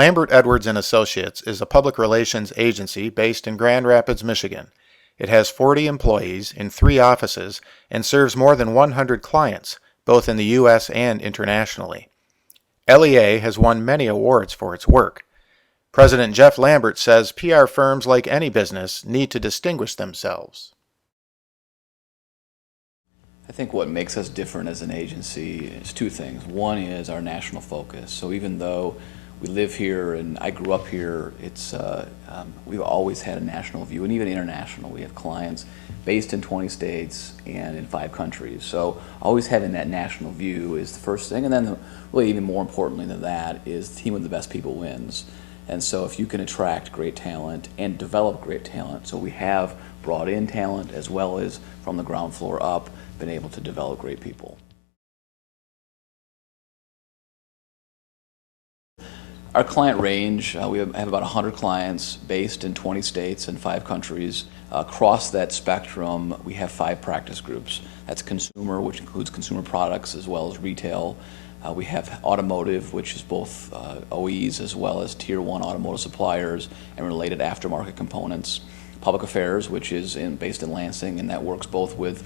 Lambert Edwards and Associates is a public relations agency based in Grand Rapids, Michigan. It has 40 employees in 3 offices and serves more than 100 clients, both in the U.S. and internationally. LEA has won many awards for its work. President Jeff Lambert says PR firms, like any business, need to distinguish themselves. I think what makes us different as an agency is 2 things. One is our national focus. So even though we live here and I grew up here, we've always had a national view, and even international. We have clients based in 20 states and in 5 countries. So always having that national view is the first thing. And then really even more importantly than that is the team of the best people wins. And so if you can attract great talent and develop great talent, so we have brought in talent as well as from the ground floor up, been able to develop great people. Our client range, we have about 100 clients based in 20 states and 5 countries. Across that spectrum, we have 5 practice groups. That's consumer, which includes consumer products as well as retail. We have automotive, which is both OEs as well as tier 1 automotive suppliers and related aftermarket components. Public affairs, which is based in Lansing, and that works both with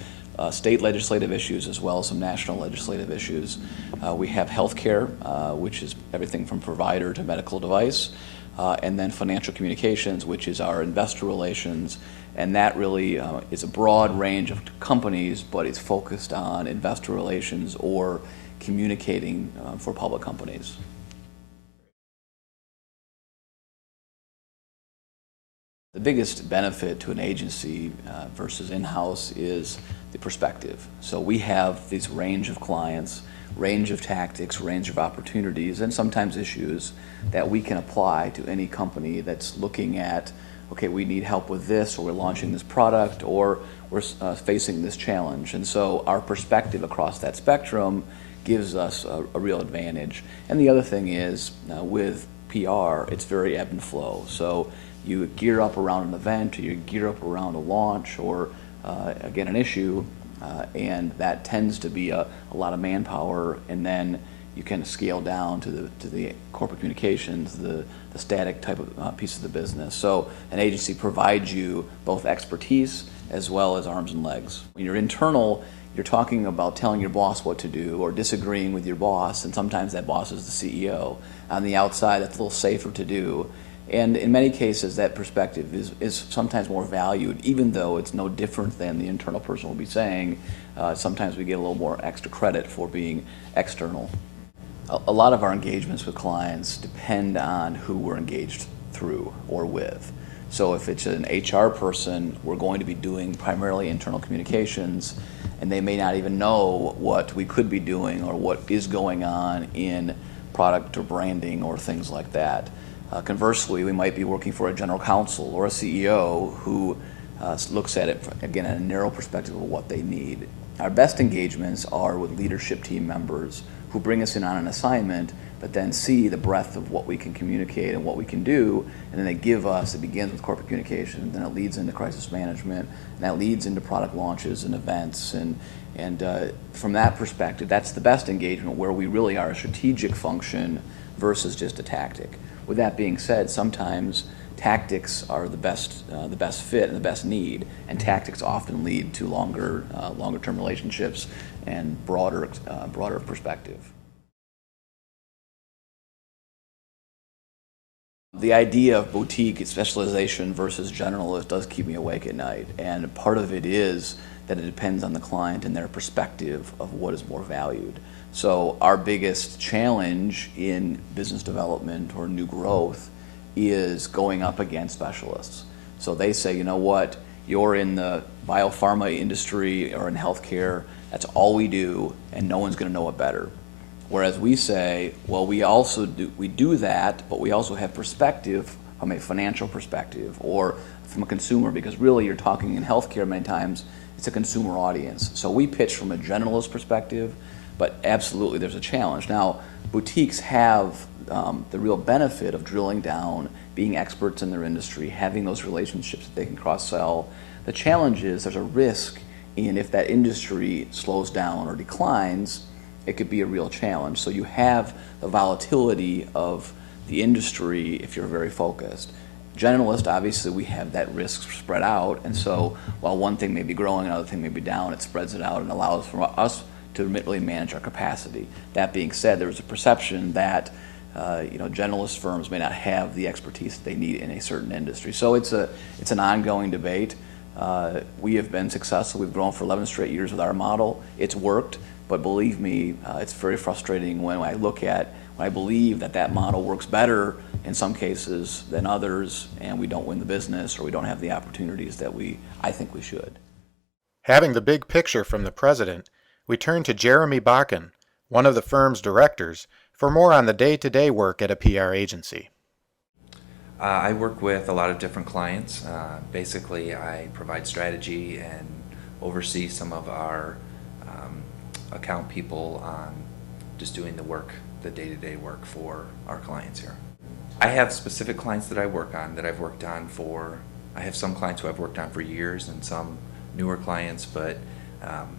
state legislative issues as well as some national legislative issues. We have healthcare, which is everything from provider to medical device, and then financial communications, which is our investor relations, and that really is a broad range of companies, but it's focused on investor relations or communicating for public companies. The biggest benefit to an agency versus in-house is the perspective. So we have this range of clients, range of tactics, range of opportunities, and sometimes issues that we can apply to any company that's looking at, okay, we need help with this, or we're launching this product, or we're facing this challenge. And so our perspective across that spectrum gives us a real advantage. And the other thing is, with PR, it's very ebb and flow. So you gear up around an event, or you gear up around a launch, or again, an issue, and that tends to be a lot of manpower, and then you can scale down to the corporate communications, the static type of piece of the business. So an agency provides you both expertise as well as arms and legs. When you're internal, you're talking about telling your boss what to do or disagreeing with your boss, and sometimes that boss is the CEO. On the outside, that's a little safer to do. And in many cases, that perspective is sometimes more valued, even though it's no different than the internal person will be saying. Sometimes we get a little more extra credit for being external. A lot of our engagements with clients depend on who we're engaged through or with. So if it's an HR person, we're going to be doing primarily internal communications, and they may not even know what we could be doing or what is going on in product or branding or things like that. Conversely, we might be working for a general counsel or a CEO who looks at it, again, in a narrow perspective of what they need. Our best engagements are with leadership team members who bring us in on an assignment, but then see the breadth of what we can communicate and what we can do, and then they give us, it begins with corporate communication, then it leads into crisis management, and that leads into product launches and events, and from that perspective, that's the best engagement, where we really are a strategic function versus just a tactic. With that being said, sometimes tactics are the best fit and the best need, and tactics often lead to longer-term relationships and broader perspective. The idea of boutique specialization versus generalist does keep me awake at night, and part of it is that it depends on the client and their perspective of what is more valued. So our biggest challenge in business development or new growth is going up against specialists. So they say, you know what, you're in the biopharma industry or in healthcare, that's all we do, and no one's going to know it better. Whereas we say, well, we do that, but we also have perspective from a financial perspective or from a consumer, because really you're talking in healthcare many times, it's a consumer audience. So we pitch from a generalist perspective, but absolutely there's a challenge. Now, boutiques have the real benefit of drilling down, being experts in their industry, having those relationships that they can cross-sell. The challenge is there's a risk in, if that industry slows down or declines, it could be a real challenge. So you have the volatility of the industry if you're very focused. Generalist, obviously, we have that risk spread out, and so while one thing may be growing, another thing may be down, it spreads it out and allows for us to really manage our capacity. That being said, there is a perception that generalist firms may not have the expertise that they need in a certain industry. So it's an ongoing debate. We have been successful. We've grown for 11 straight years with our model. It's worked, but believe me, it's very frustrating when I believe that model works better in some cases than others, and we don't win the business or we don't have the opportunities that I think we should. Having the big picture from the president, we turn to Jeremy Bakken, one of the firm's directors, for more on the day-to-day work at a PR agency. I work with a lot of different clients. Basically, I provide strategy and oversee some of our account people on just doing the work, the day-to-day work for our clients here. I have specific clients that I work on, that I've worked on for, I have some clients who I've worked on for years and some newer clients, but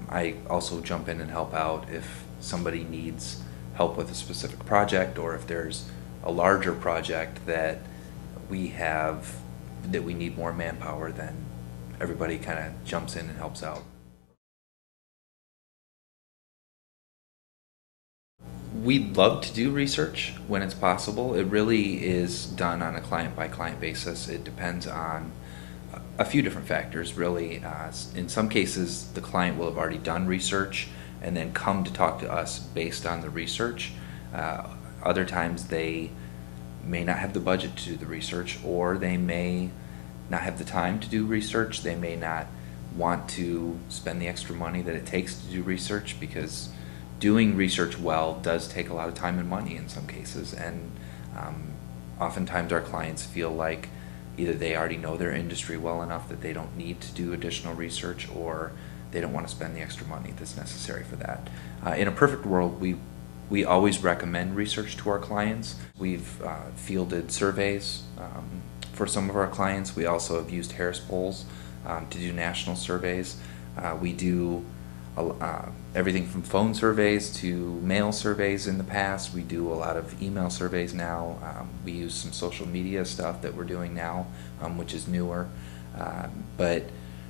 I also jump in and help out if somebody needs help with a specific project, or if there's a larger project that we need more manpower, then everybody kind of jumps in and helps out. We'd love to do research when it's possible. It really is done on a client-by-client basis. It depends on a few different factors, really. In some cases, the client will have already done research and then come to talk to us based on the research. Other times they may not have the budget to do the research, or they may not have the time to do research. They may not want to spend the extra money that it takes to do research, because doing research well does take a lot of time and money in some cases, and oftentimes our clients feel like either they already know their industry well enough that they don't need to do additional research, or they don't want to spend the extra money that's necessary for that. In a perfect world, we always recommend research to our clients. We've fielded surveys for some of our clients. We also have used Harris polls to do national surveys. We do everything from phone surveys to mail surveys in the past. We do a lot of email surveys now. We use some social media stuff that we're doing now, which is newer. But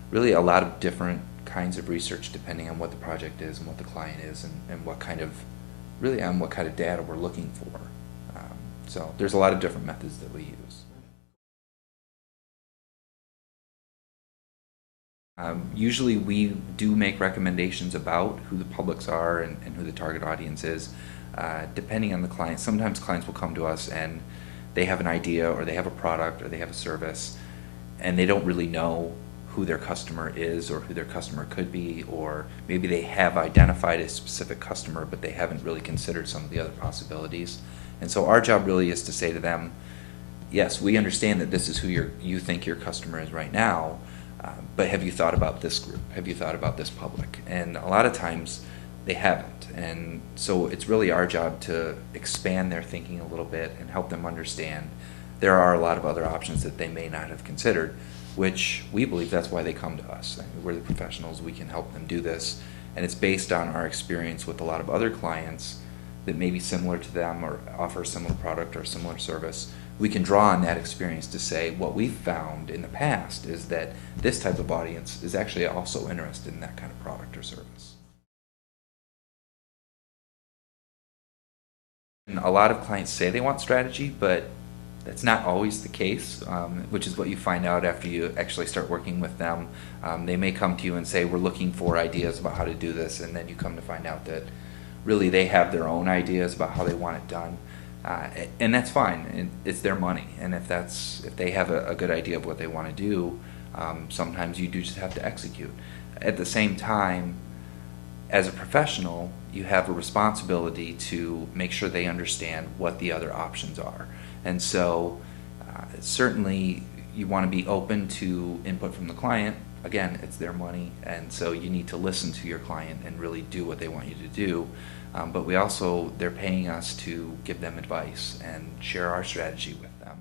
really a lot of different kinds of research depending on what the project is and what the client is, and what kind of data we're looking for. So there's a lot of different methods that we use. Usually we do make recommendations about who the publics are and who the target audience is, depending on the client. Sometimes clients will come to us and they have an idea, or they have a product, or they have a service, and they don't really know who their customer is or who their customer could be, or maybe they have identified a specific customer but they haven't really considered some of the other possibilities. And so our job really is to say to them, yes, we understand that this is who you think your customer is right now, but have you thought about this group? Have you thought about this public? And a lot of times they haven't. And so it's really our job to expand their thinking a little bit and help them understand there are a lot of other options that they may not have considered, which we believe that's why they come to us. I mean, we're the professionals, we can help them do this. And it's based on our experience with a lot of other clients that may be similar to them or offer a similar product or a similar service. We can draw on that experience to say what we've found in the past is that this type of audience is actually also interested in that kind of product or service. And a lot of clients say they want strategy, but that's not always the case, which is what you find out after you actually start working with them. They may come to you and say, we're looking for ideas about how to do this, and then you come to find out that really they have their own ideas about how they want it done. And that's fine, and it's their money, and if they have a good idea of what they want to do, sometimes you do just have to execute. At the same time, as a professional, you have a responsibility to make sure they understand what the other options are. And so certainly you want to be open to input from the client. Again, it's their money, and so you need to listen to your client and really do what they want you to do. But they're paying us to give them advice and share our strategy with them.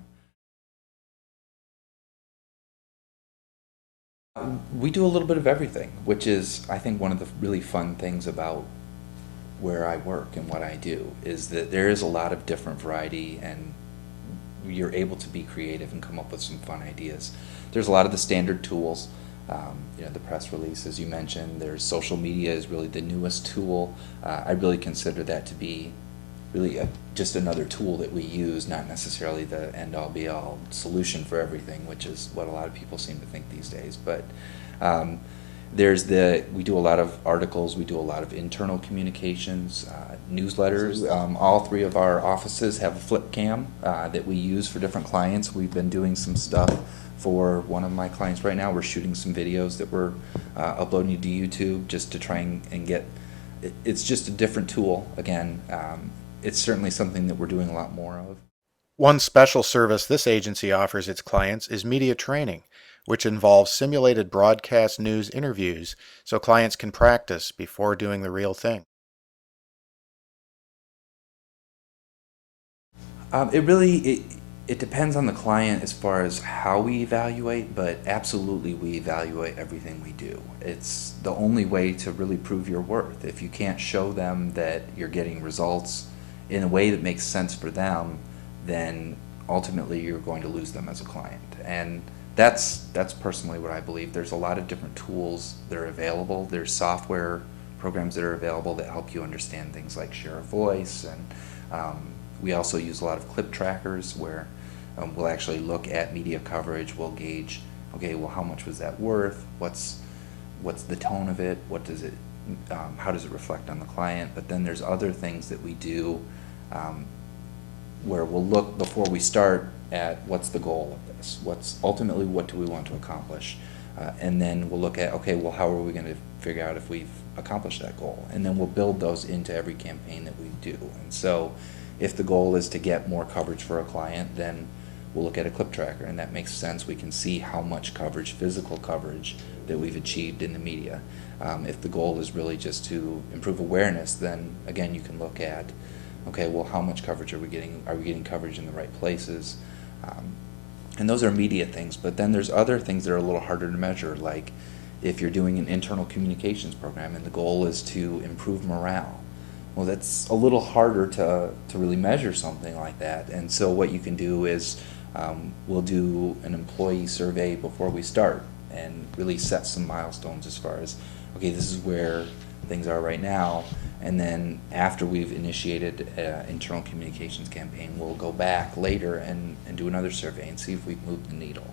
We do a little bit of everything, which is, I think, one of the really fun things about where I work and what I do, is that there is a lot of different variety and you're able to be creative and come up with some fun ideas. There's a lot of the standard tools, the press release, as you mentioned. There's social media is really the newest tool. I really consider that to be really just another tool that we use, not necessarily the end-all be-all solution for everything, which is what a lot of people seem to think these days. But we do a lot of articles, we do a lot of internal communications, newsletters. All three of our offices have a flip cam that we use for different clients. We've been doing some stuff for one of my clients right now. We're shooting some videos that we're uploading to YouTube just to try and get, it's just a different tool. Again, it's certainly something that we're doing a lot more of. One special service this agency offers its clients is media training, which involves simulated broadcast news interviews so clients can practice before doing the real thing. It depends on the client as far as how we evaluate, but absolutely we evaluate everything we do. It's the only way to really prove your worth. If you can't show them that you're getting results in a way that makes sense for them, then ultimately you're going to lose them as a client. And that's personally what I believe. There's a lot of different tools that are available. There's software programs that are available that help you understand things like share of voice, and we also use a lot of clip trackers where we'll actually look at media coverage. We'll gauge, okay, well, how much was that worth? What's the tone of it? What does it? How does it reflect on the client? But then there's other things that we do where we'll look before we start at what's the goal of this? What do we want to accomplish? And then we'll look at, okay, well, how are we going to figure out if we've accomplished that goal? And then we'll build those into every campaign that we do. And so if the goal is to get more coverage for a client, then we'll look at a clip tracker, and that makes sense. We can see how much coverage, physical coverage, that we've achieved in the media. If the goal is really just to improve awareness, then again you can look at, okay, well, how much coverage are we getting? Are we getting coverage in the right places? And those are immediate things, but then there's other things that are a little harder to measure, like if you're doing an internal communications program and the goal is to improve morale. Well, that's a little harder to really measure something like that. And so what you can do is we'll do an employee survey before we start and really set some milestones as far as, okay, this is where things are right now. And then after we've initiated an internal communications campaign, we'll go back later and do another survey and see if we've moved the needle.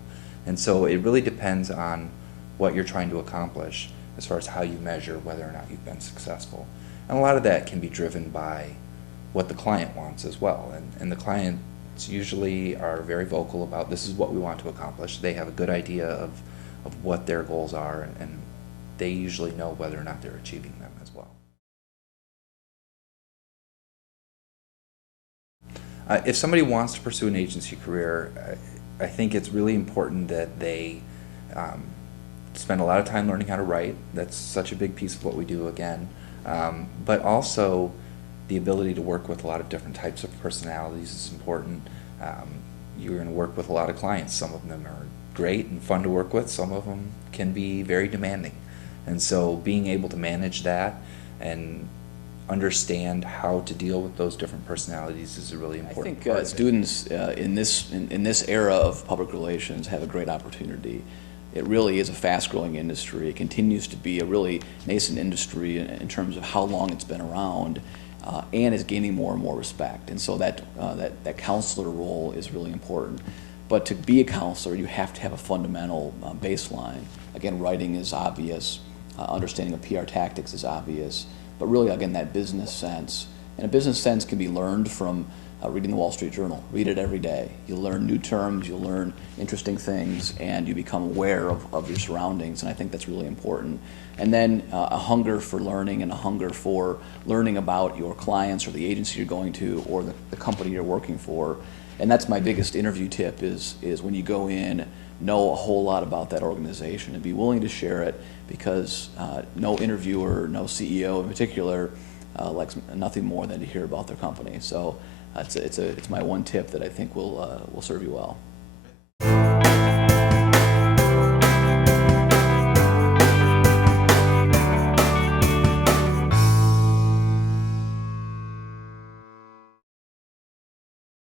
And so it really depends on what you're trying to accomplish as far as how you measure whether or not you've been successful. And a lot of that can be driven by what the client wants as well. And the clients usually are very vocal about, this is what we want to accomplish. They have a good idea of what their goals are, and they usually know whether or not they're achieving them as well. If somebody wants to pursue an agency career, I think it's really important that they spend a lot of time learning how to write. That's such a big piece of what we do, again. But also the ability to work with a lot of different types of personalities is important. You're going to work with a lot of clients. Some of them are great and fun to work with. Some of them can be very demanding. And so being able to manage that and understand how to deal with those different personalities is a really important part. I think students in this era of public relations have a great opportunity. It really is a fast-growing industry. It continues to be a really nascent industry in terms of how long it's been around, and is gaining more and more respect. And so that counselor role is really important. But to be a counselor, you have to have a fundamental baseline. Again, writing is obvious. Understanding of PR tactics is obvious. But really, again, that business sense. And a business sense can be learned from reading the Wall Street Journal. Read it every day. You'll learn new terms, you'll learn interesting things, and you become aware of your surroundings, and I think that's really important. And then a hunger for learning and a hunger for learning about your clients or the agency you're going to or the company you're working for. And that's my biggest interview tip is when you go in, know a whole lot about that organization and be willing to share it, because no interviewer, no CEO in particular, likes nothing more than to hear about their company. So it's my one tip that I think will serve you well.